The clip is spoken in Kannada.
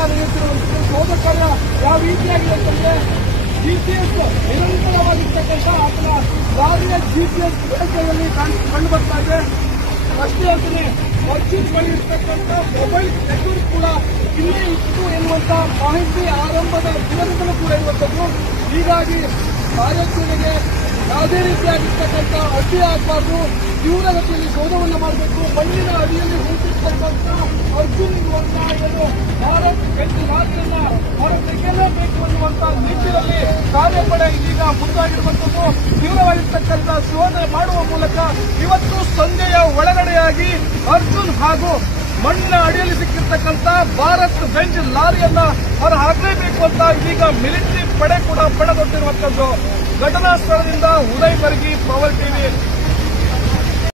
ನಡೆಯುತ್ತಿರುವಂತಹ ಶೋಧ ಕಾರ್ಯ ಯಾವ ರೀತಿಯಾಗಿದೆ ಅಂತಂದ್ರೆ ಜಿಪಿಎಸ್ ನಿರಂತರವಾಗಿರ್ತಕ್ಕಂಥ ಆತನ ಲಾರಿಯ ಜಿಪಿಎಸ್ ವೇಗದಲ್ಲಿ ಕಂಡು ಬರ್ತಾ ಇದೆ. ಅಷ್ಟೇ ಅಂತಲೇ ಅರ್ಜುನ್ ಬಳಿ ಇರ್ತಕ್ಕಂಥ ಮೊಬೈಲ್ ನೆಟ್ವರ್ಕ್ ಕೂಡ ಇಲ್ಲೇ ಇತ್ತು ಎನ್ನುವಂತ ಮಾಹಿತಿ ಆರಂಭದ ದಿನದಿಂದಲೂ ಕೂಡ ಇರುವಂತದ್ದು. ಹೀಗಾಗಿ ಕಾರ್ಯಾಚರಣೆಗೆ ಯಾವುದೇ ರೀತಿಯಾಗಿರ್ತಕ್ಕಂಥ ಅಡ್ಡಿ ಆಗಬಾರ್ದು, ತೀವ್ರಗತಿಯಲ್ಲಿ ಶೋಧವನ್ನು ಮಾಡಬೇಕು. ಮಣ್ಣಿನ ಅಡಿಯಲ್ಲಿ ಹೂತಿರ್ತಕ್ಕಂಥ ಅರ್ಜುನ್ ಇರುವಂತಹ ಏನು ಭಾರತ್ ಬೆಂಚ್ ಲಾರಿಯನ್ನ ಹೊರತೆಗೆಯಲೇಬೇಕು ಅನ್ನುವಂತ ನಿಟ್ಟಿನಲ್ಲಿ ಕಾರ್ಯಪಡೆ ಇದೀಗ ಮುಂದಾಗಿರುವಂತದ್ದು. ತೀವ್ರವಾಗಿರ್ತಕ್ಕಂಥ ಶೋಧನೆ ಮಾಡುವ ಮೂಲಕ ಇವತ್ತು ಸಂಜೆಯ ಒಳಗಡೆಯಾಗಿ ಅರ್ಜುನ್ ಹಾಗೂ ಮಣ್ಣಿನ ಅಡಿಯಲ್ಲಿ ಸಿಕ್ಕಿರ್ತಕ್ಕಂಥ ಭಾರತ್ ಬೆಂಚ್ ಲಾರಿಯನ್ನ ಹೊರ ಹಾಕಲೇಬೇಕು ಅಂತ ಇದೀಗ ಮಿಲಿಟರಿ ಪಡೆ ಕೂಡ ಪಡೆದೊಡ್ಡಿರುವಂತದ್ದು. ಘಟನಾ ಸ್ಥಳದಿಂದ ಉದಯ್ ಬರ್ಗಿ, ಪವರ್ ಟಿವಿ.